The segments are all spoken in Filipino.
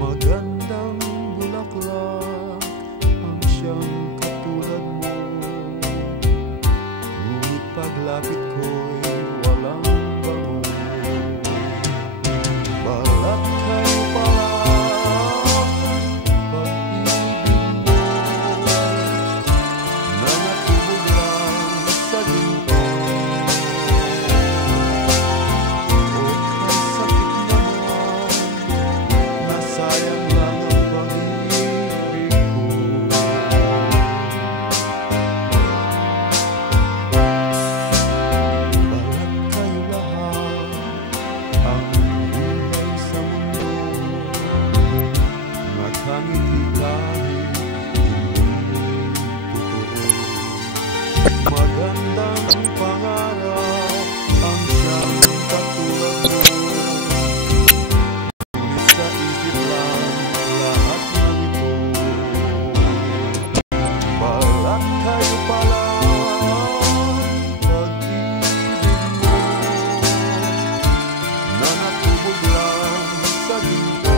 Magandang bulaklak ang siyang katulad mo, ngunit paglapit ko'y walang bango. Balat kayo pala pag-ibig mo, na natubog lang sa ginto. O kay sakit naman, nasayang lang ang pag-ibig ko. Balat kayo lahat ang buhay sa mundo, nakangiti kahit hindi totoo. Magandang pangarap ang siyang katulad mo, ngunit sa isip lang lahat ng ito. Balat kayo pala pag-ibig mo, na natubog lang sa ginto.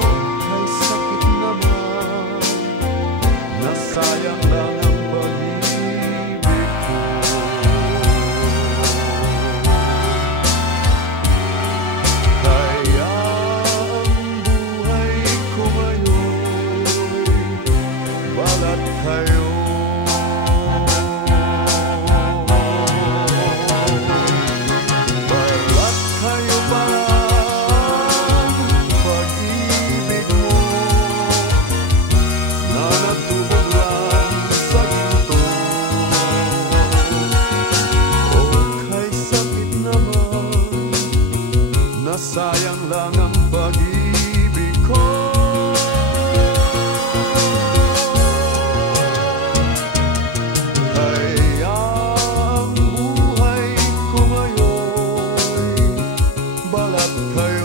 O kay sakit naman, nasayang lang ang pag-ibig ko. Kaya ang buhay ko ngayon'y balat kayo. Balat kayo pala pag-ibig mo, na natubog lang sa ginto. O kay sakit naman, nasayang lang ang pag-ibig ko. Kaya ang buhay ko ngayon'y balat kayo.